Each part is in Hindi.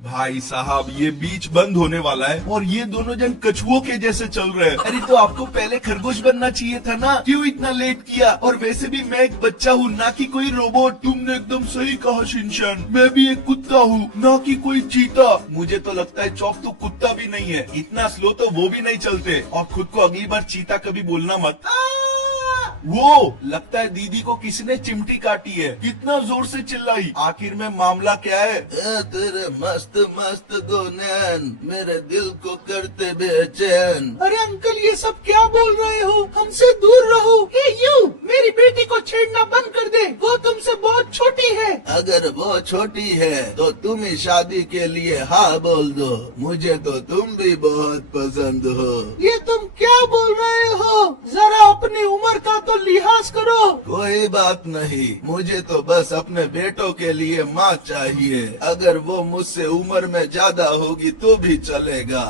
भाई साहब ये बीच बंद होने वाला है और ये दोनों जन कछुओं के जैसे चल रहे हैं। अरे तो आपको पहले खरगोश बनना चाहिए था ना, क्यों इतना लेट किया? और वैसे भी मैं एक बच्चा हूँ, ना कि कोई रोबोट। तुमने एकदम सही कहा शिनचैन, मैं भी एक कुत्ता हूँ, ना कि कोई चीता। मुझे तो लगता है चौक तो कुत्ता भी नहीं है, इतना स्लो तो वो भी नहीं चलते। और खुद को अगली बार चीता कभी बोलना मत। वो लगता है दीदी को किसी ने चिमटी काटी है, कितना जोर से चिल्लाई। आखिर में मामला क्या है? तेरे मस्त मस्त दो नैन मेरे दिल को करते बेचैन। अरे अंकल ये सब क्या बोल रहे हो? हमसे दूर रहो। हे यू, मेरी बेटी को छेड़ना बंद कर दे, वो तुमसे बहुत छोटी है। अगर वो छोटी है तो तुम ही शादी के लिए हाँ बोल दो, मुझे तो तुम भी बहुत पसंद हो। ये तुम क्या बोल रहे हो? जरा अपनी उम्र का तो लिहाज करो। कोई बात नहीं, मुझे तो बस अपने बेटों के लिए माँ चाहिए। अगर वो मुझसे उम्र में ज्यादा होगी तो भी चलेगा।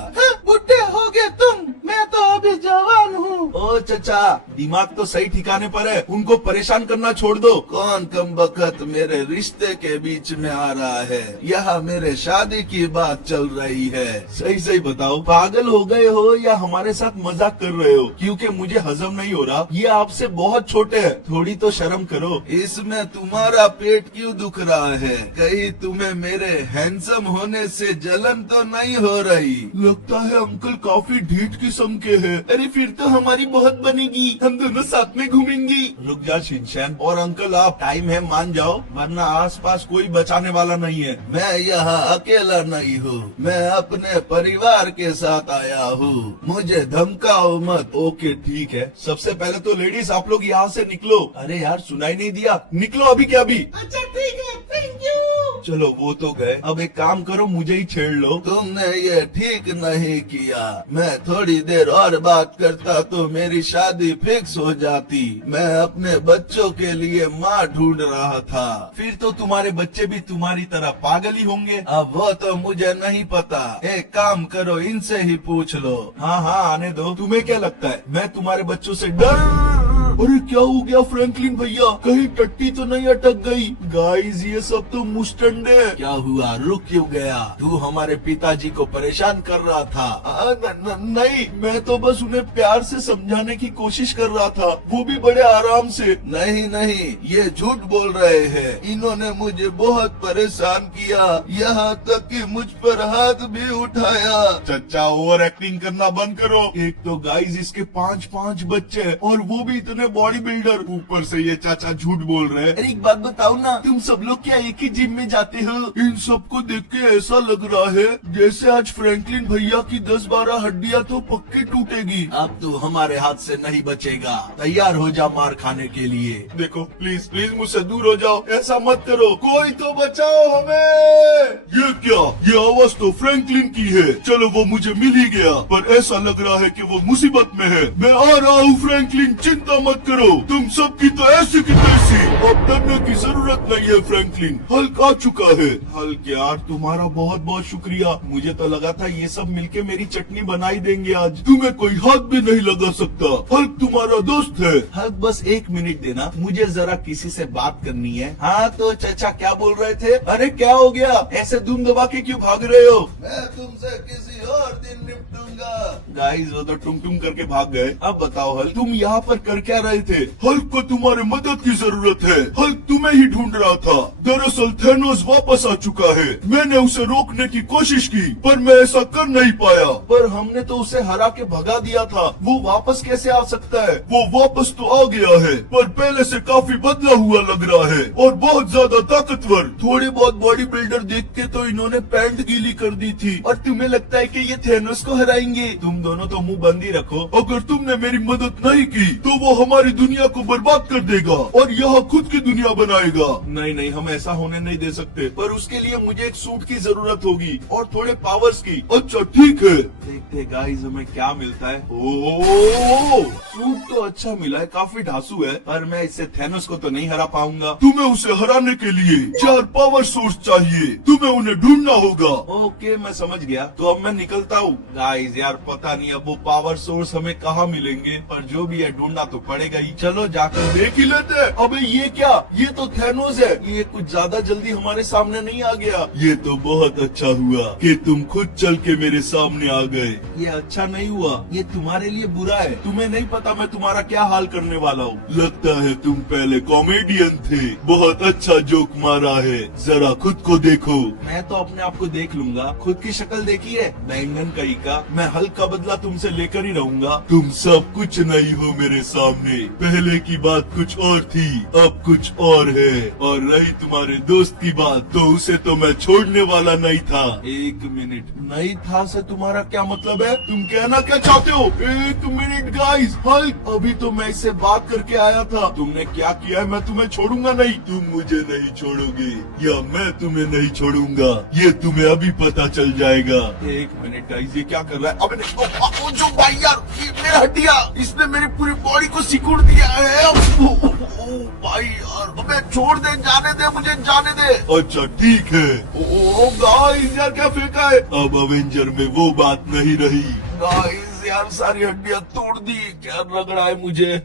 बुढ़े हो गए तुम, मैं तो अभी जवान हूँ। ओ चचा, दिमाग तो सही ठिकाने पर है, उनको परेशान करना छोड़ दो। कौन कमबख्त मेरे रिश्ते के बीच में आ रहा है? यहाँ मेरे शादी की बात चल रही है। सही सही बताओ, पागल हो गए हो या हमारे साथ मजाक कर रहे हो? क्योंकि मुझे हजम नहीं हो रहा, ये आपसे बहुत छोटे हैं, थोड़ी तो शर्म करो। इसमें तुम्हारा पेट क्यों दुख रहा है? कहीं तुम्हें मेरे हैंडसम होने से जलन तो नहीं हो रही? लगता है अंकल काफी ढीठ किस्म के हैं। अरे फिर तो हमारी बहुत बनेगी, हम दोनों साथ में घूमेंगी। रुक जा शिनचैन, और अंकल आप, टाइम है मान जाओ, वरना आसपास कोई बचाने वाला नहीं है। मैं यहाँ अकेला नहीं हूँ, मैं अपने परिवार के साथ आया हूँ, मुझे धमकाओ मत। ओके ठीक है, सबसे पहले तो लेडीज आप लोग यहाँ से निकलो। अरे यार सुनाई नहीं दिया, निकलो अभी क्या अभी। अच्छा ठीक है, थैंक यू। चलो वो तो गए, अब एक काम करो, मुझे ही छेड़ लो। तुमने ये ठीक नहीं किया। मैं थोड़ी देर और बात करता तो मेरी शादी फिक्स हो जाती। मैं अपने बच्चों के लिए माँ ढूंढ रहा था। फिर तो तुम्हारे बच्चे भी तुम्हारी तरह पागल ही होंगे। अब वो तो मुझे नहीं पता, एक काम करो, इनसे ही पूछ लो। हाँ हाँ आने दो। तुम्हें क्या लगता है मैं तुम्हारे बच्चों से डर? अरे क्या हो गया फ्रैंकलिन भैया, कहीं टट्टी तो नहीं अटक गई? गाइस ये सब तो मुस्टंड है। क्या हुआ, रुक क्यों गया? तू हमारे पिताजी को परेशान कर रहा था। नहीं, मैं तो बस उन्हें प्यार से समझाने की कोशिश कर रहा था, वो भी बड़े आराम से। नहीं नहीं, ये झूठ बोल रहे हैं। इन्होंने मुझे बहुत परेशान किया, यहाँ तक कि मुझ पर हाथ भी उठाया। चचा ओवर एक्टिंग करना बंद करो। एक तो गाइस इसके 5-5 बच्चे हैं और वो भी इतने बॉडी बिल्डर, ऊपर से ये चाचा झूठ बोल रहे हैं। अरे एक बात बताओ ना, तुम सब लोग क्या एक ही जिम में जाते हो? इन सबको देख के ऐसा लग रहा है जैसे आज फ्रैंकलिन भैया की 10-12 हड्डियां तो पक्की टूटेगी। अब तू हमारे हाथ से नहीं बचेगा, तैयार हो जा मार खाने के लिए। देखो प्लीज प्लीज मुझसे दूर हो जाओ, ऐसा मत करो, कोई तो बचाओ हमें। ये क्या, ये आवाज तो फ्रैंकलिन की है। चलो वो मुझे मिल ही गया, पर ऐसा लग रहा है कि वो मुसीबत में है। मैं आ रहा हूँ फ्रैंकलिन, चिंता मत करो। तुम सबकी तो ऐसी की तैसी, अब डरने की जरूरत नहीं है फ्रैंकलिन, हल्क आ चुका है। हल्क यार तुम्हारा बहुत बहुत शुक्रिया, मुझे तो लगा था ये सब मिलके मेरी चटनी बनाई देंगे आज। तुम्हें कोई हाथ भी नहीं लगा सकता, हल्क तुम्हारा दोस्त है। हल्क बस 1 मिनट देना, मुझे जरा किसी से बात करनी है। हाँ तो चाचा क्या बोल रहे थे? अरे क्या हो गया, ऐसे दुम दबा के क्यों भाग रहे हो? मैं तुमसे किसी और दिन निपटूंगा। गाइस वो तो टुम टुम करके भाग गए। अब बताओ हल्क, तुम यहाँ पर कर क्या रहे थे? हल्क को तुम्हारी मदद की जरूरत है, हल्क तुम्हें ही ढूंढ रहा था। दरअसल थेनोस वापस आ चुका है, मैंने उसे रोकने की कोशिश की पर मैं ऐसा कर नहीं पाया। पर हमने तो उसे हरा के भगा दिया था, वो वापस कैसे आ सकता है? वो वापस तो आ गया है, पर पहले से काफी बदला हुआ लग रहा है और बहुत ज्यादा ताकतवर। थोड़े बहुत बॉडी बिल्डर देख के तो इन्होंने पैंट गीली कर दी थी। और तुम्हें लगता है कि ये थेनोस को हराएंगे? तुम दोनों तो मुंह बंद ही रखो, अगर तुमने मेरी मदद नहीं की तो वो हमारी दुनिया को बर्बाद कर देगा और यहाँ खुद की दुनिया बनाएगा। नहीं नहीं, हम ऐसा होने नहीं दे सकते, पर उसके लिए मुझे एक सूट की जरूरत होगी और थोड़े पावर्स की। अच्छा ठीक है, देखते गाइस हमें क्या मिलता है। ओह सूट तो अच्छा मिला है, काफी ढांसू है, पर मैं इससे थेनोस को तो नहीं हरा पाऊंगा। तुम्हें उसे हराने के लिए 4 पावर सोर्स चाहिए, तुम्हें उन्हें ढूंढना होगा। ओके मैं समझ गया, तो अब मैं निकलता हूँ। गाइस यार पता नहीं अब वो पावर सोर्स हमें कहाँ मिलेंगे, पर जो भी है ढूंढना तो पड़ेगा ही। चलो जाकर देख ही लेते हैं। अबे ये क्या, ये तो थैनोस है। ये कुछ ज्यादा जल्दी हमारे सामने नहीं आ गया। ये तो बहुत अच्छा हुआ कि तुम खुद चल के मेरे सामने आ गए। ये अच्छा नहीं हुआ, ये तुम्हारे लिए बुरा है। तुम्हें नहीं पता मैं तुम्हारा क्या हाल करने वाला हूँ। लगता है तुम पहले कॉमेडियन थे, बहुत अच्छा जोक मारा है। जरा खुद को देखो। मैं तो अपने आप को देख लूंगा, खुद की शक्ल देखी है बैंगन कहीं का। मैं हल्क का बदला तुमसे लेकर ही रहूंगा। तुम सब कुछ नहीं हो मेरे सामने। पहले की बात कुछ और थी, अब कुछ और है। और रही तुम्हारे दोस्त की बात, तो उसे तो मैं छोड़ने वाला नहीं था। एक मिनट, नहीं था से तुम्हारा क्या मतलब है? तुम कहना क्या चाहते हो? एक मिनट गाइस, हल्क अभी तो मैं इससे बात करके आया था। तुमने क्या किया है? मैं तुम्हें छोड़ूंगा नहीं। तुम मुझे नहीं छोड़ोगे या मैं तुम्हें नहीं छोड़ूंगा, ये तुम्हें अभी पता चल जाएगा। एक मिनट गाइस, ये क्या कर रहा है? अबे नहीं, ओ जो भाई यार, ये मेरा हड्डियां, इसने मेरी पूरी बॉडी को सिकुड़ दिया है। ओ भाई यार, अबे छोड़ दे, जाने दे, मुझे जाने दे। अच्छा ठीक है। ओ गाइस यार, क्या फेंका है? अब अवेंजर में वो बात नहीं रही। गाइस यार, सारी हड्डियां तोड़ दी। क्या लग रहा है मुझे?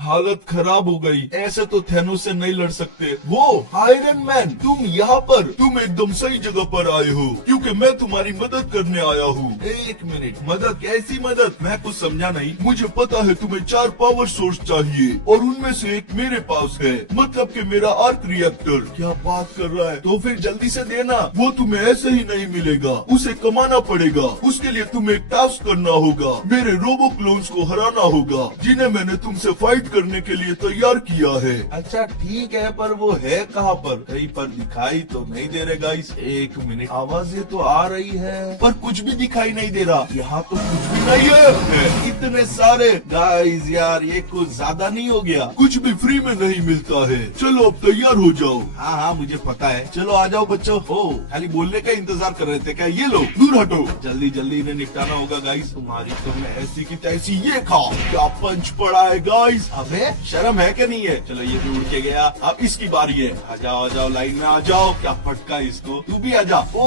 हालत खराब हो गई। ऐसे तो थैनोस से नहीं लड़ सकते। वो आयरन मैन, तुम यहाँ पर? तुम एकदम सही जगह पर आए हो, क्योंकि मैं तुम्हारी मदद करने आया हूँ। एक मिनट, मदद? कैसी मदद? मैं कुछ समझा नहीं। मुझे पता है तुम्हें 4 पावर सोर्स चाहिए, और उनमें से एक मेरे पास है, मतलब कि मेरा आर्क रिएक्टर। क्या बात कर रहा है? तो फिर जल्दी से देना। वो तुम्हें ऐसे ही नहीं मिलेगा, उसे कमाना पड़ेगा। उसके लिए तुम्हें एक टास्क करना होगा। मेरे रोबो क्लोन्स को हराना होगा, जिन्हें मैंने तुमसे फाइट करने के लिए तैयार किया है। अच्छा ठीक है, पर वो है कहाँ पर? कहीं पर दिखाई तो नहीं दे रहे गाइस। एक मिनट, आवाजें तो आ रही है, पर कुछ भी दिखाई नहीं दे रहा। यहाँ तो कुछ भी नहीं है। इतने सारे गाइस यार, ये कुछ ज्यादा नहीं हो गया? कुछ भी फ्री में नहीं मिलता है। चलो अब तैयार हो जाओ। हाँ हाँ मुझे पता है। चलो आ जाओ बच्चों। ओ खाली बोलने का इंतजार कर रहे थे क्या? ये लो, दूर हटो। जल्दी जल्दी इन्हें निपटाना होगा गाइस। तुम्हारी तो मैं ऐसी की तैसी। ये खाओ। क्या पंच पड़ा है गाइस? अबे शर्म है क्या नहीं है? चलो ये भी उड़ के गया, अब इसकी बारी है। आ जाओ लाइन में आ जाओ। क्या फटका इसको, तू भी आ जा। ओ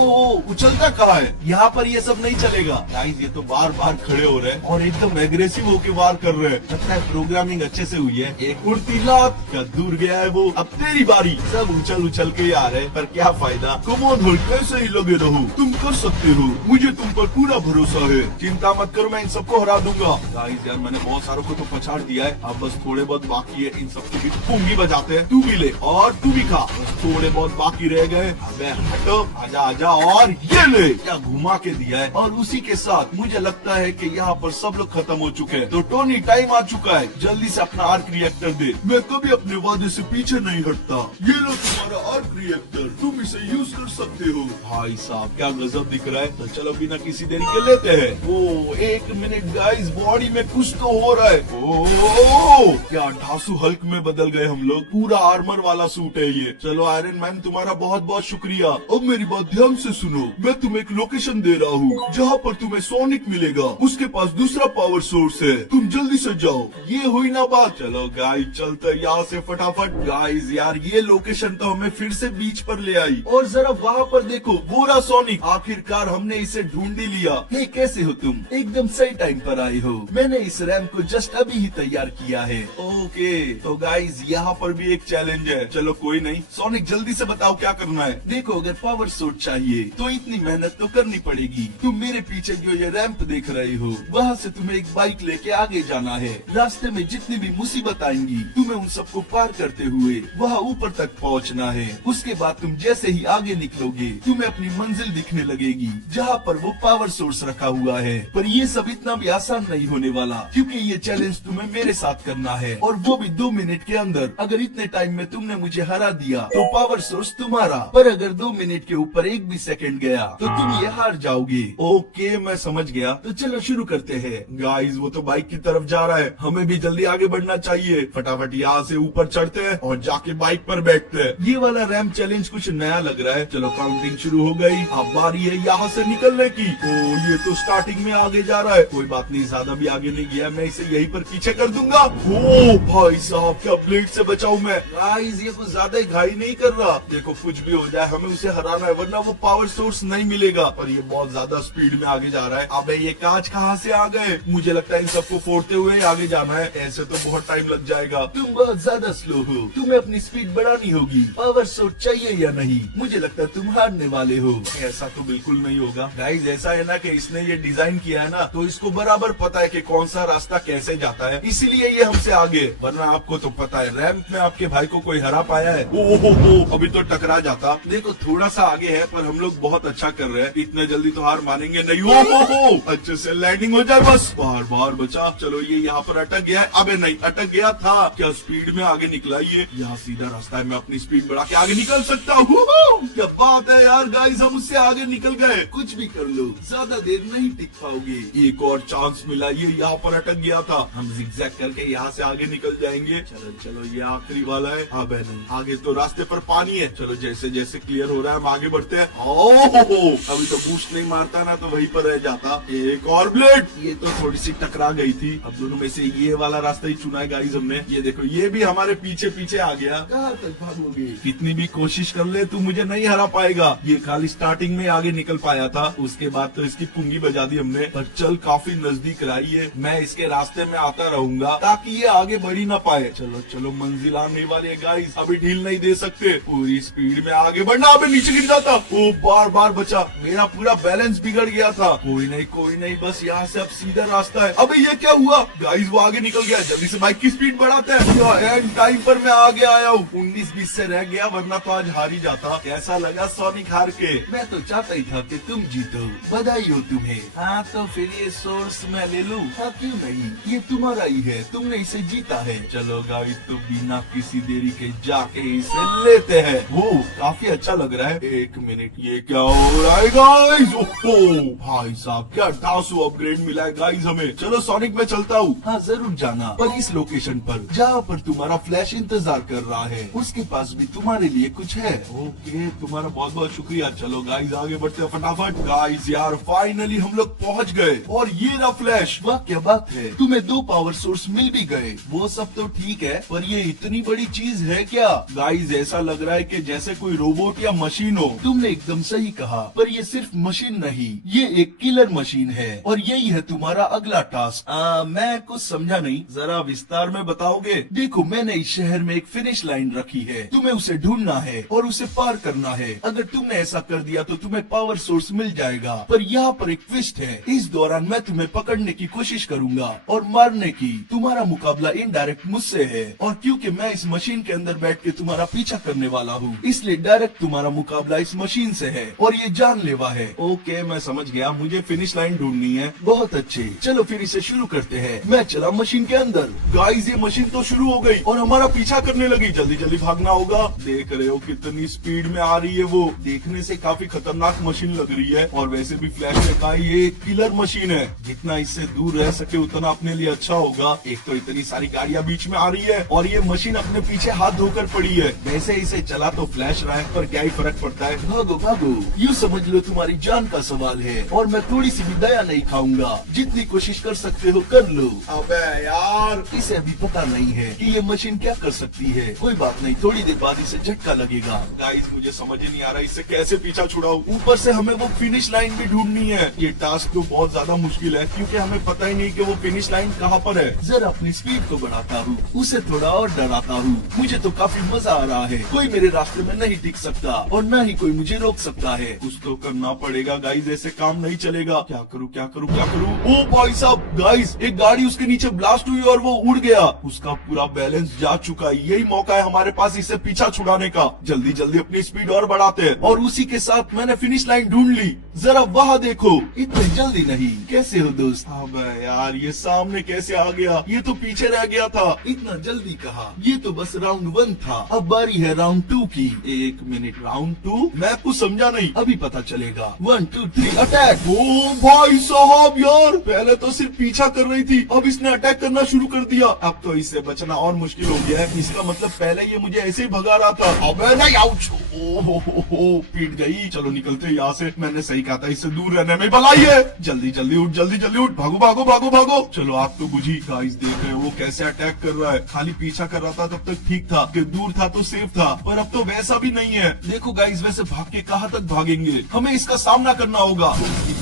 उछलता कहाँ है? यहाँ पर ये सब नहीं चलेगा गाइस। ये तो बार बार खड़े हो रहे हैं और एकदम एग्रेसिव होके वार कर रहे हैं। लगता है प्रोग्रामिंग अच्छे से हुई है। एक उड़ती लात, क्या दूर गया है वो। अब तेरी बारी। सब उछल उछल के आ रहे हैं, पर क्या फायदा। कम ऑन हल्क, कैसे ही लगे रहो, तुम कर सकते हो। मुझे तुम पर पूरा भरोसा है। चिंता मत करो, मैं इन सबको हरा दूंगा। गाइस यार, मैंने बहुत सारों को तो पछाड़ दिया है, अब बस थोड़े बहुत बाकी है। इन सबकी भी पुंगी बजाते हैं। तू भी ले और तू भी खा। बस थोड़े बहुत बाकी रह गए। अबे हटो, आजा आजा, और ये ले। क्या घुमा के दिया है। और उसी के साथ मुझे लगता है कि यहाँ पर सब लोग खत्म हो चुके हैं। तो टोनी टाइम आ चुका है, जल्दी से अपना आर्क रिएक्टर दे। मैं कभी अपने वादे से पीछे नहीं हटता। ये लो तुम्हारा आर्क रिएक्टर, तुम इसे यूज कर सकते हो। भाई साहब क्या गजब दिख रहा है। तो चलो बिना किसी देरी के लेते हैं। ओ एक मिनट गाइस, बॉडी में कुछ तो हो रहा है। ओ क्या ढासू हल्क में बदल गए हम लोग। पूरा आर्मर वाला सूट है ये। चलो आयरन मैन, तुम्हारा बहुत बहुत शुक्रिया। अब मेरी बात ध्यान से सुनो। मैं तुम्हें एक लोकेशन दे रहा हूँ, जहाँ पर तुम्हें सोनिक मिलेगा। उसके पास दूसरा पावर सोर्स है, तुम जल्दी से जाओ। ये हुई ना बात। चलो गाइस चलते हैं यहाँ से फटाफट। गाइस यार, ये लोकेशन तो हमें फिर से बीच पर ले आई। और जरा वहाँ पर देखो, वो रहा सोनिक। आखिरकार हमने इसे ढूंढ ही लिया। हे कैसे हो तुम? एकदम सही टाइम पर आई हो। मैंने इस रैंप को जस्ट अभी ही तैयार किया है। ओके तो गाइस, यहाँ पर भी एक चैलेंज है। चलो कोई नहीं, सोनिक जल्दी से बताओ क्या करना है। देखो, अगर पावर सोर्स चाहिए तो इतनी मेहनत तो करनी पड़ेगी। तुम मेरे पीछे जो ये रैंप देख रहे हो, वहाँ से तुम्हें एक बाइक लेके आगे जाना है। रास्ते में जितनी भी मुसीबत आएंगी, तुम्हें उन सबको पार करते हुए वहाँ ऊपर तक पहुँचना है। उसके बाद तुम जैसे ही आगे निकलोगे, तुम्हें अपनी मंजिल दिखने लगेगी, जहाँ पर वो पावर सोर्स रखा हुआ है। पर ये सब इतना भी आसान नहीं होने वाला, क्योंकि ये चैलेंज तुम्हें मेरे साथ करना है, और वो भी 2 मिनट के अंदर। अगर इतने टाइम में तुमने मुझे हरा दिया तो पावर सोर्स तुम्हारा, पर अगर 2 मिनट के ऊपर 1 भी सेकंड गया तो तुम ये हार जाओगे। ओके मैं समझ गया। तो चलो शुरू करते हैं। गाइस वो तो बाइक की तरफ जा रहा है, हमें भी जल्दी आगे बढ़ना चाहिए। फटाफट यहाँ से ऊपर चढ़ते हैं और जाके बाइक पर बैठते हैं। ये वाला रैंप चैलेंज कुछ नया लग रहा है। चलो काउंटिंग शुरू हो गई, अब बारी है यहाँ से निकलने की। ओ ये तो स्टार्टिंग में आगे जा रहा है। कोई बात नहीं, ज्यादा भी आगे नहीं गया, मैं इसे यहीं पर पीछे कर दूंगा। ओ ओ भाई साहब, क्या ब्लेड से बचाऊं मैं? गाइस ये कुछ ज्यादा ही घाई नहीं कर रहा। देखो कुछ भी हो जाए हमें उसे हराना है, वरना वो पावर सोर्स नहीं मिलेगा। पर ये बहुत ज्यादा स्पीड में आगे जा रहा है। अबे ये कांच कहाँ से आ गए? मुझे लगता है इन सबको फोड़ते हुए आगे जाना है, ऐसे तो बहुत टाइम लग जाएगा। तुम बहुत ज्यादा स्लो हो, तुम्हें अपनी स्पीड बढ़ानी होगी। पावर सोर्स चाहिए या नहीं? मुझे लगता है तुम हारने वाले हो। ऐसा तो बिल्कुल नहीं होगा गाइस। ऐसा है ना कि इसने ये डिजाइन किया है ना, तो इसको बराबर पता है कि कौन सा रास्ता कैसे जाता है, इसीलिए ये हमसे आगे। वरना आपको तो पता है रैंप में आपके भाई को कोई हरा पाया है? ओ, अभी तो टकरा जाता। देखो थोड़ा सा आगे है, पर हम लोग बहुत अच्छा कर रहे हैं। इतने जल्दी तो हार मानेंगे नहीं। ओ, अच्छे से लैंडिंग हो जाए बस। बार बार बचा। चलो ये यहाँ पर अटक गया है। अबे नहीं, अटक गया था। क्या स्पीड में आगे निकला ये? यहाँ सीधा रास्ता है, मैं अपनी स्पीड बढ़ा के आगे निकल सकता हूँ। क्या बात है यार गाइस, हम उससे आगे निकल गए। कुछ भी कर लो, ज्यादा देर नहीं टिक पाओगे। एक और चांस मिला, ये यहाँ पर अटक गया था। हम जिगजैग करके यहाँ से आगे निकल जाएंगे। चलो चलो, ये आखिरी वाला है। हाँ नहीं, आगे तो रास्ते पर पानी है। चलो जैसे जैसे क्लियर हो रहा है हम आगे बढ़ते हैं। अभी तो बूस्ट नहीं मारता ना, तो वहीं पर रह जाता। एक और ब्लेड, ये तो थोड़ी सी टकरा गई थी। अब दोनों में से ये वाला रास्ता ही चुना है गाइस हमने। ये देखो, ये भी हमारे पीछे पीछे आ गया। कहाँ तक भागोगे? कितनी भी कोशिश कर ले तू मुझे नहीं हरा पाएगा। ये खाली स्टार्टिंग में आगे निकल पाया था, उसके बाद तो इसकी पुंगी बजा दी हमने। पर चल काफी नजदीक रही है। मैं इसके रास्ते में आता रहूंगा ताकि ये आगे बढ़ ही ना पाए। चलो चलो, मंजिल आने वाली है गाइस, अभी ढील नहीं दे सकते। पूरी स्पीड में आगे बढ़ना। अबे नीचे गिर जाता। ओ बार बार बचा, मेरा पूरा बैलेंस बिगड़ गया था। कोई नहीं, बस यहाँ से अब सीधा रास्ता है। अबे ये क्या हुआ गाइस? वो आगे निकल गया। जल्दी से बाइक की स्पीड बढ़ाते हैं। एंड टाइम पर मैं आगे आया हूँ। 19-20 से रह गया, वरना तो आज हार ही जाता। कैसा लगा सोनिक हार के? मैं तो चाहता ही था कि तुम जीतो। बधाई हो तुम्हें। हाँ तो फिर ये सोर्स मैं ले लूं? हाँ क्यों नहीं, ये तुम्हारा ही है, तुमने इसे जीता है। चलो गाइस, तो बिना किसी देरी के जाके इसे लेते हैं। वो काफी अच्छा लग रहा है। एक मिनट, ये क्या हो रहा है गाइस? ओहो भाई साहब, क्या 800 अपग्रेड मिला है गाइस हमें। चलो सोनिक में चलता हूँ। हाँ जरूर जाना, पर इस लोकेशन पर जहाँ पर तुम्हारा फ्लैश इंतजार कर रहा है, उसके पास भी तुम्हारे लिए कुछ है। ओके, तुम्हारा बहुत बहुत शुक्रिया। चलो गाइस आगे बढ़ते हैं फटाफट। गाइस यार फाइनली हम लोग पहुँच गए, और ये रहा फ्लैश। वाह क्या बात है, तुम्हें 2 पावर सोर्स मिल भी गए। वो सब तो ठीक है, पर ये इतनी बड़ी चीज है क्या? गाइस ऐसा लग रहा है कि जैसे कोई रोबोट या मशीन हो। तुमने एकदम सही कहा, पर ये सिर्फ मशीन नहीं, ये एक किलर मशीन है, और यही है तुम्हारा अगला टास्क। मैं कुछ समझा नहीं, जरा विस्तार में बताओगे? देखो, मैंने इस शहर में एक फिनिश लाइन रखी है, तुम्हें उसे ढूंढना है और उसे पार करना है। अगर तुमने ऐसा कर दिया तो तुम्हें पावर सोर्स मिल जाएगा। पर यहाँ पर एक ट्विस्ट है, इस दौरान मैं तुम्हें पकड़ने की कोशिश करूंगा और मारने की। तुम्हारा मुकाबला इनडायरेक्ट मुझसे है, और क्योंकि मैं इस मशीन के अंदर बैठ के तुम्हारा पीछा करने वाला हूँ, इसलिए डायरेक्ट तुम्हारा मुकाबला इस मशीन से है, और ये जानलेवा है। ओके मैं समझ गया, मुझे फिनिश लाइन ढूंढनी है। बहुत अच्छे, चलो फिर इसे शुरू करते हैं। मैं चला मशीन के अंदर। गाइस ये मशीन तो शुरू हो गई और हमारा पीछा करने लगी। जल्दी जल्दी भागना होगा। देख रहे हो कितनी स्पीड में आ रही है वो। देखने से काफी खतरनाक मशीन लग रही है, और वैसे भी फ्लैश ने कहा ये किलर मशीन है। जितना इससे दूर रह सके उतना अपने लिए अच्छा होगा। एक तो इतनी सारी गाड़ियां बीच में आ रही है, और ये मशीन अपने पीछे हाथ धोकर पड़ी है। वैसे इसे चला तो फ्लैश रहा है, पर क्या ही फर्क पड़ता है। भागो भागो, यूँ समझ लो तुम्हारी जान का सवाल है, और मैं थोड़ी सी भी दया नहीं खाऊंगा। जितनी कोशिश कर सकते हो कर लो। अबे यार, इसे अभी पता नहीं है कि ये मशीन क्या कर सकती है। कोई बात नहीं, थोड़ी देर बाद इसे झटका लगेगा। गाइस मुझे समझ ही नहीं आ रहा इससे कैसे पीछा छुड़ाऊं। ऊपर से हमें वो फिनिश लाइन भी ढूंढनी है। ये टास्क तो बहुत ज्यादा मुश्किल है, क्योंकि हमें पता ही नहीं कि वो फिनिश लाइन कहाँ पर है। जरा अपनी स्पीड को बढ़ाता हूँ, उसे थोड़ा और डराता हूँ। मुझे तो काफी मजा आ रहा है। कोई मेरे रास्ते में नहीं टिक सकता, और न ही कोई मुझे रोक सकता है। कुछ तो करना पड़ेगा गाइस, ऐसे काम नहीं चलेगा। क्या करूँ क्या करूँ क्या करूँ? ओ भाई साहब, गाइस एक गाड़ी उसके नीचे ब्लास्ट हुई और वो उड़ गया। उसका पूरा बैलेंस जा चुका है। यही मौका है हमारे पास इसे पीछा छुड़ाने का। जल्दी जल्दी अपनी स्पीड और बढ़ाते हैं। और उसी के साथ मैंने फिनिश लाइन ढूंढ ली। जरा वहाँ देखो। इतनी जल्दी नहीं। कैसे हो दोस्त? अबे यार, ये सामने कैसे आ गया? ये तो पीछे रह गया था। इतना जल्दी कहा? ये तो बस राउंड 1 था, अब बारी है राउंड 2 की। एक मिनट, राउंड 2? मैं कुछ समझा नहीं, अभी पता चलेगा। 1 2 3 अटैक। ओ भाई साहब यार, पहले तो सिर्फ पीछा कर रही थी, अब इसने अटैक करना शुरू कर दिया। अब तो इससे बचना और मुश्किल हो गया है। इसका मतलब पहले ये मुझे ऐसे ही भगा रहा था। अबे नहीं, आउच। ओ, पीट गई। चलो निकलते हैं यहाँ से। मैंने सही कहा था इससे दूर रहने में भलाई है। जल्दी जल्दी उठ, जल्दी जल्दी उठ, भागो भागो भागो भागो। चलो आप तो बुझी। गाइस देख रहे हो वो कैसे अटैक कर रहा है। खाली पीछा कर रहा था तब तक ठीक था कि दूर था तो सेफ था, पर अब तो वैसा भी नहीं है। देखो गाइस वैसे भाग के कहाँ तक भागेंगे, हमें इसका सामना करना होगा।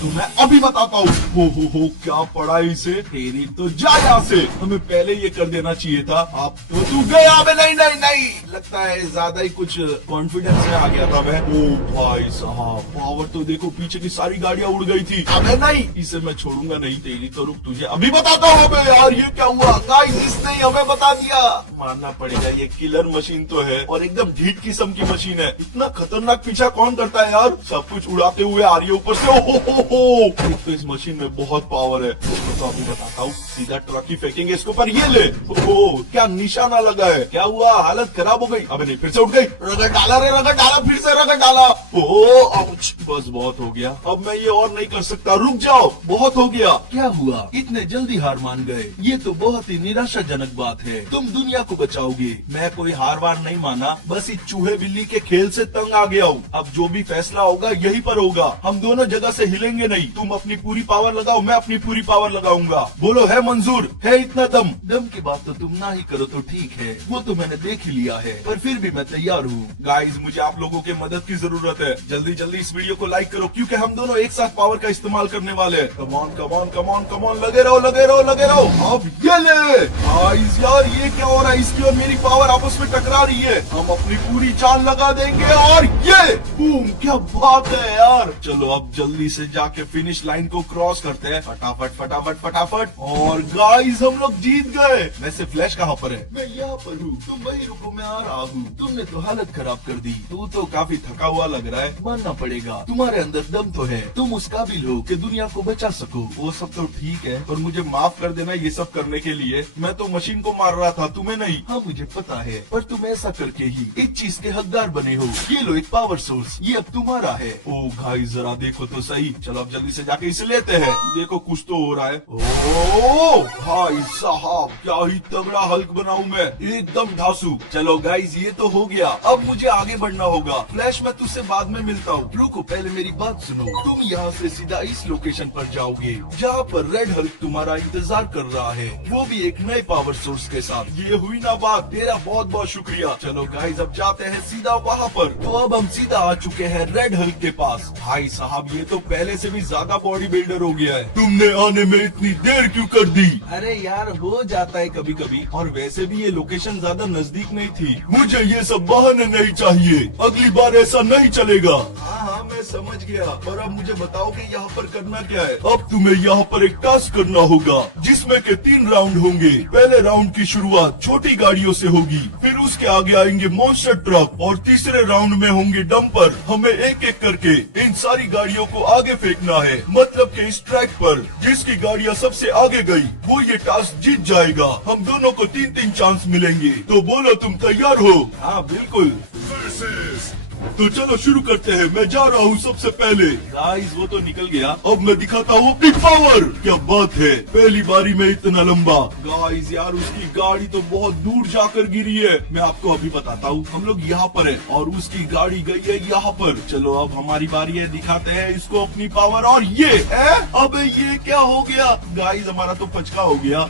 तो मैं अभी बताता हूँ। हो क्या पड़ा इसे। तेरी तो जा यहाँ से। हमें पहले ये कर देना चाहिए था। आप तो तू गया। अबे नहीं नहीं नहीं, लगता है ज्यादा ही कुछ कॉन्फिडेंस में आ गया था मैं। ओ भाई साहब, पावर तो देखो, पीछे की सारी गाड़ियां उड़ गई थी। अबे नहीं, इसे मैं छोड़ूंगा नहीं। तेरी तो रुक, तुझे अभी बताता हूँ। अबे यार ये क्या हुआ। गाइस इसने ही हमें बता दिया। मानना पड़ेगा ये किलर मशीन तो है और एकदम ढीठ किस्म की मशीन है। इतना खतरनाक पीछा कौन करता है यार। सब कुछ उड़ाते हुए आ रही है ऊपर से। हो तो इस मशीन में बहुत पावर है। तो अभी बताता हूँ, सीधा ट्रक ही फेंकेंगे इसके ऊपर। ये ले। ओह क्या निशाना लगा है। क्या हुआ, हालत खराब हो गई। अबे नहीं, फिर से उठ गई। रगड़ डाला रे, रगड़ डाला, फिर से रगड़ डाला। ओह आउच, बस बहुत हो गया। अब मैं ये और नहीं कर सकता। रुक जाओ, बहुत हो गया। क्या हुआ, इतने जल्दी हार मान गए। ये तो बहुत ही निराशाजनक बात है। तुम दुनिया को बचाओगे। मैं कोई हार वार नहीं माना, बस इस चूहे बिल्ली के खेल से तंग आ गया हूँ। अब जो भी फैसला होगा यहीं पर होगा। हम दोनों जगह से हिलेंगे नहीं। तुम अपनी पूरी पावर लगाओ, मैं अपनी पूरी पावर लगाऊंगा। बोलो है मंजूर, है इतना दम। दम की बात तो तुम ना ही करो तो ठीक है, वो तो मैंने देख ही लिया है, पर फिर भी मैं तैयार हूँ। गाइस मुझे आप लोगों के मदद की जरूरत है। जल्दी जल्दी इस वीडियो को लाइक करो, क्योंकि हम दोनों एक साथ पावर का इस्तेमाल करने वाले हैं। कमॉन कमॉन कमॉन कमॉन, लगे रहो लगे रहो लगे रहो। अब ये ले। गाइस यार ये क्या हो रहा है, इसकी और मेरी पावर आपस में टकरा रही है। हम अपनी पूरी जान लगा देंगे और ये बूम, क्या बात है यार। चलो अब जल्दी से जाके फिनिश लाइन को क्रॉस करते हैं। फटाफट फटाफट फटाफट। और गाइस हम लोग जीत गए। वैसे फ्लैश कहाँ पर है। मैं यहाँ पर हूँ, तुम वही रुको, मैं आ रहा हूँ। तुमने तो हालत खराब कर दी। तू तो काफी थका हुआ लग रहा है। मानना पड़ेगा तुम्हारे अंदर दम तो है। तुम उस काबिल हो कि दुनिया को बचा सको। वो सब तो ठीक है, पर मुझे माफ कर देना ये सब करने के लिए। मैं तो मशीन को मार रहा था, तुम्हें नहीं। हाँ मुझे पता है, पर तुम ऐसा करके ही इस चीज के हकदार बने हो। ये लो एक पावर सोर्स, ये अब तुम्हारा है। ओ भाई जरा देखो तो सही। चलो अब जल्दी से जाके इसे लेते हैं। देखो कुछ तो हो रहा है। ओ भाई साहब, क्या ही तगड़ा हल्क बनाऊं मैं, एकदम धांसू। चलो गाइस ये तो हो गया, अब मुझे आगे बढ़ना होगा। फ्लैश मैं तुझसे बाद में मिलता हूँ। रुको पहले मेरी बात सुनो। तुम यहाँ से सीधा इस लोकेशन पर जाओगे जहाँ पर रेड हल्क तुम्हारा इंतजार कर रहा है, वो भी एक नए पावर सोर्स के साथ। ये हुई ना बात। तेरा बहुत बहुत शुक्रिया। चलो गाइस अब जाते हैं सीधा वहाँ पर। तो अब हम सीधा आ चुके हैं रेड हल्क के पास। भाई साहब ये तो पहले से भी ज्यादा बॉडी बिल्डर हो गया है। तुमने आने में इतनी देर क्यों कर दी। अरे यार हो जाता है कभी कभी, और वैसे भी ये लोकेशन ज्यादा नजदीक नहीं थी। मुझे ये सब बहाने नहीं चाहिए, अगली बार ऐसा नहीं चलेगा। हाँ मैं समझ गया, पर अब मुझे बताओ कि यहाँ पर करना क्या है। अब तुम्हें यहाँ पर एक टास्क करना होगा, जिसमें के 3 राउंड होंगे। पहले राउंड की शुरुआत छोटी गाड़ियों से होगी, फिर उसके आगे आएंगे मॉन्स्टर ट्रक और तीसरे राउंड में होंगे डंपर। हमें एक एक करके इन सारी गाड़ियों को आगे फेंकना है। मतलब कि इस ट्रैक पर जिसकी गाड़ियाँ सबसे आगे गई वो ये टास्क जीत जाएगा। हम दोनों को 3-3 चांस मिलेंगे। तो बोलो तुम तैयार हो। हाँ बिल्कुल। तो चलो शुरू करते हैं। मैं जा रहा हूँ सबसे पहले। गाइस वो तो निकल गया। अब मैं दिखाता हूँ अपनी पावर। क्या बात है, पहली बारी में इतना लंबा। गाइस यार उसकी गाड़ी तो बहुत दूर जाकर गिरी है। मैं आपको अभी बताता हूँ। हम लोग यहाँ पर है और उसकी गाड़ी गई है यहाँ पर। चलो अब हमारी बारी है, दिखाते हैं इसको अपनी पावर। और ये है, अबे ये क्या हो गया। गाइस हमारा तो पचका हो गया।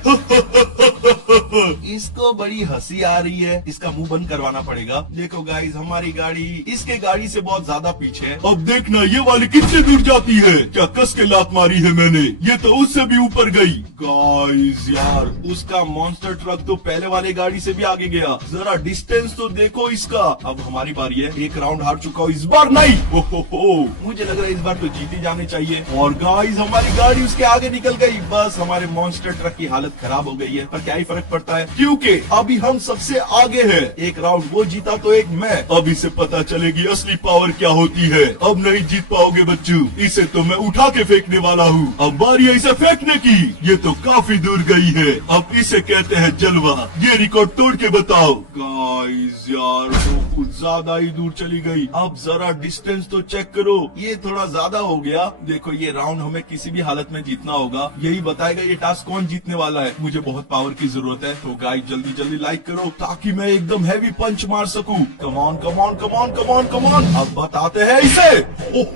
इसको बड़ी हंसी आ रही है, इसका मुंह बंद करवाना पड़ेगा। देखो गाइस हमारी गाड़ी इसके गाड़ी से बहुत ज्यादा पीछे है। अब देखना ये वाली कितनी दूर जाती है। क्या कस के लात मारी है मैंने, ये तो उससे भी ऊपर गई। गाइस यार उसका मॉन्स्टर ट्रक तो पहले वाली गाड़ी से भी आगे गया। जरा डिस्टेंस तो देखो इसका। अब हमारी बारी है, एक राउंड हार चुका हूँ, इस बार नहीं। हो मुझे लग रहा है इस बार तो जीती जानी चाहिए। और गाइस हमारी गाड़ी उसके आगे निकल गई। बस हमारे मॉन्स्टर ट्रक की हालत खराब हो गई है, पर क्या ही फर्क पड़ता है, क्योंकि अभी हम सबसे आगे हैं। एक राउंड वो जीता तो एक मैं। अब इसे पता चलेगी असली पावर क्या होती है। अब नहीं जीत पाओगे बच्चू, इसे तो मैं उठा के फेंकने वाला हूँ। अब बारी है इसे फेंकने की। ये तो काफी दूर गई है। अब इसे कहते हैं जलवा। ये रिकॉर्ड तोड़ के बताओ। गाइस यार तो कुछ ज्यादा ही दूर चली गई। अब जरा डिस्टेंस तो चेक करो, ये थोड़ा ज्यादा हो गया। देखो ये राउंड हमें किसी भी हालत में जीतना होगा, यही बताएगा ये टास्क कौन जीतने वाला है। मुझे बहुत पावर की जरूरत है, तो गाइस जल्दी जल्दी लाइक करो ताकि मैं एकदम हैवी पंच मार सकूं। Come on come on come on come on come on. अब बताते हैं इसे।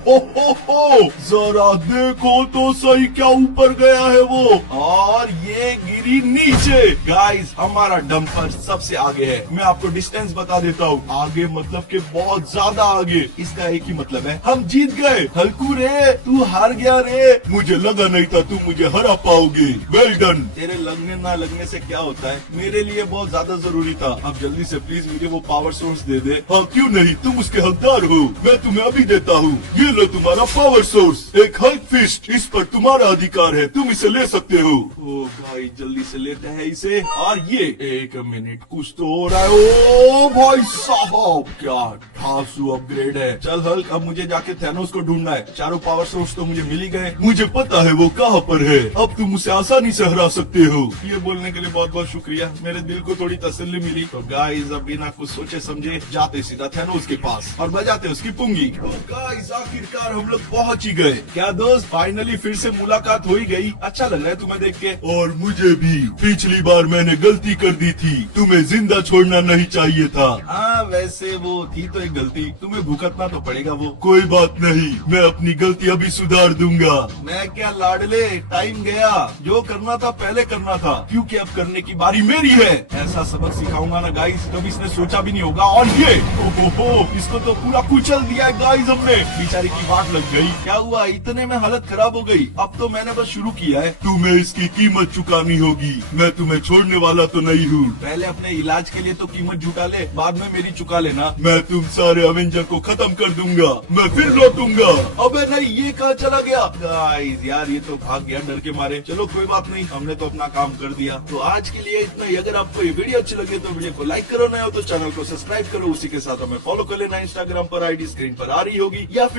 हो जरा देखो तो सही क्या ऊपर गया है वो, और ये गिरी नीचे। गाइस हमारा डंपर सबसे आगे है। मैं आपको डिस्टेंस बता देता हूँ, आगे मतलब के बहुत ज्यादा आगे। इसका एक ही मतलब है, हम जीत गए। हल्कू रे तू हार गया रे, मुझे लगा नहीं था तुम मुझे हरा पाओगे। Well done. तेरे लगने ना लगने से क्या होता है, मेरे लिए बहुत ज्यादा जरूरी था। अब जल्दी से प्लीज मुझे वो पावर सोर्स दे दे। हाँ क्यों नहीं, तुम उसके हकदार हो, मैं तुम्हें अभी देता हूँ। ये लो तुम्हारा पावर सोर्स, एक हल्क फिस्ट। इस पर तुम्हारा अधिकार है, तुम इसे ले सकते हो। ओ भाई जल्दी से लेते हैं इसे। और ये एक मिनट, कुछ तो हो रहा है। ओ भाई साहब क्या ढासू अपग्रेड है। चल हल्क, अब मुझे जाके थैनोस को ढूंढना है। चारों पावर सोर्स तो मुझे मिल ही गए। मुझे पता है वो कहाँ पर है, अब तुम उसे आसानी से हरा सकते हो। ये बोलने के लिए बहुत बहुत शुक्रिया, मेरे दिल को थोड़ी तसल्ली मिली। तो गाइस अब बिना कुछ सोचे समझे जाते सीधा थैनोस के पास और बजाते उसकी पुंगी। तो गाइस आखिरकार हम लोग पहुंच ही गए। क्या दोस्त, फाइनली फिर से मुलाकात हो ही गई। अच्छा लग रहा है तुम्हें देख के। और मुझे भी। पिछली बार मैंने गलती कर दी थी, तुम्हें जिंदा छोड़ना नहीं चाहिए था। हाँ वैसे वो थी तो एक गलती, तुम्हें भुगतना तो पड़ेगा वो। कोई बात नहीं, मैं अपनी गलती अभी सुधार दूंगा। मैं क्या लाडले, टाइम गया, जो करना था पहले करना था, क्योंकि अब करने की बारी मेरी है। ऐसा सबक सिखाऊंगा ना गाइस, कभी इसने सोचा भी नहीं होगा। और ये ओहो, इसको तो पूरा कुचल दिया है गाइस हमने। बेचारी की वाट लग गई। क्या हुआ, इतने में हालत खराब हो गई। अब तो मैंने बस शुरू किया है। तुम्हें इसकी कीमत चुकानी होगी, मैं तुम्हें छोड़ने वाला तो नहीं हूँ। पहले अपने इलाज के लिए तो कीमत जुटा ले, बाद में मेरी चुका लेना। मैं तुम सारे अवेंजर को खत्म कर दूंगा, मैं फिर लौटूंगा। अबे नहीं, ये कहाँ चला गया। गाइस यार ये तो भाग गया डर के मारे। चलो कोई बात नहीं, हमने तो अपना काम कर दिया। तो आज के लिए इतना ही। अगर आपको ये वीडियो अच्छी लगे तो वीडियो को लाइक करो, नए हो तो चैनल को सब्सक्राइब करो। उसी के साथ हमें फॉलो कर लेना। इंस्टाग्राम पर आईडी स्क्रीन पर आ रही होगी, या फिर